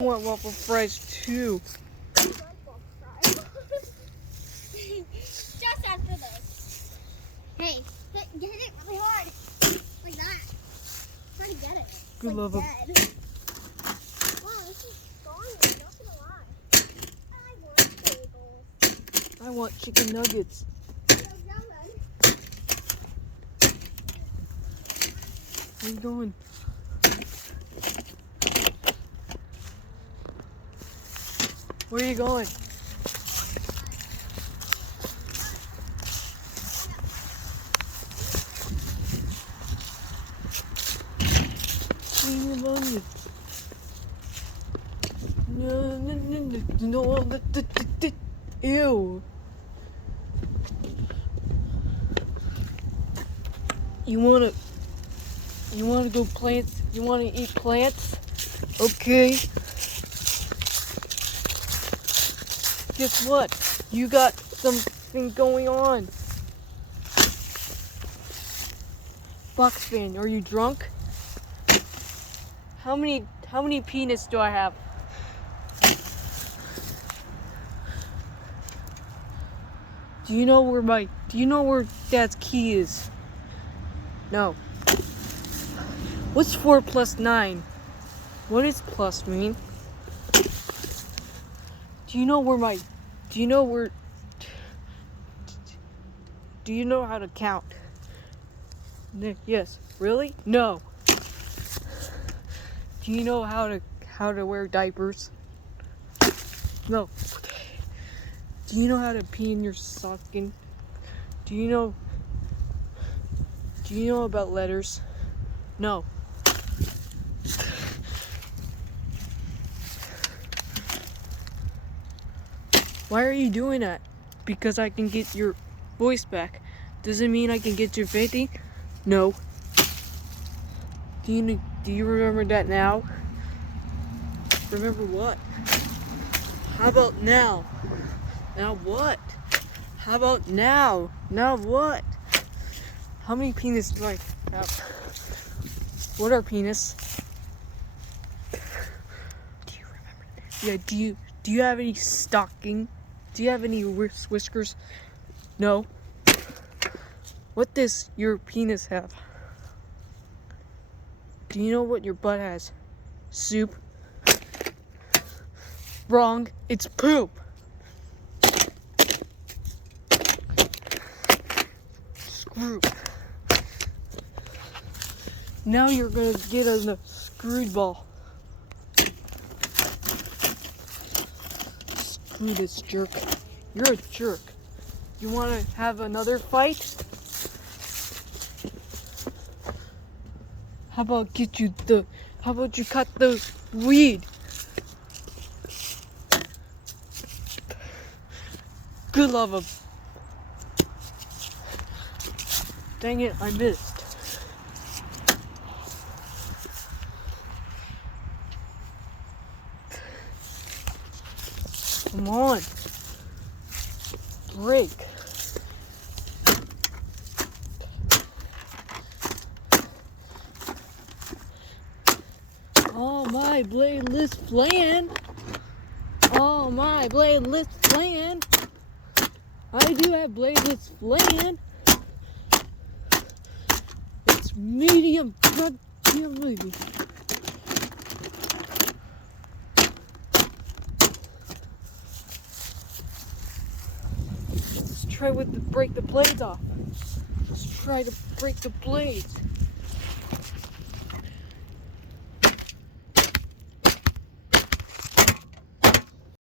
I want waffle fries too. Just after this. Hey, get it really hard. Like that. Try to get it. Good like love dead. Wow, this is strong. I'm not gonna lie. I want bagels. I want chicken nuggets. Where you going? Where are you going? Ew. You wanna go plants? You wanna eat plants? Okay. Guess what? You got something going on. Bucks fan, are you drunk? How many penis do I have? Do you know where Dad's key is? No. What's 4 plus 9? What does plus mean? Do you know how to count? Yes. Really? No. Do you know how to wear diapers? No. Do you know how to pee in your stocking? Do you know about letters? No. Why are you doing that? Because I can get your voice back. Does it mean I can get your 50? No. Do you remember that now? Remember what? How about now? Now what? How about now? Now what? How many penis do I have? What are penis? Do you remember that? Yeah, do you have any stocking? Do you have any whiskers? No. What does your penis have? Do you know what your butt has? Soup? Wrong. It's poop. Screw. Now you're gonna get a screwed ball. Screw this jerk. You're a jerk. You wanna have another fight? How about you cut the weed? Good love him. Dang it, I missed. Come on. Break. Oh, my bladeless plan. Oh, my bladeless plan. I do have bladeless plan. It's medium, movie. Let's try break the blades off. Let's try to break the blades.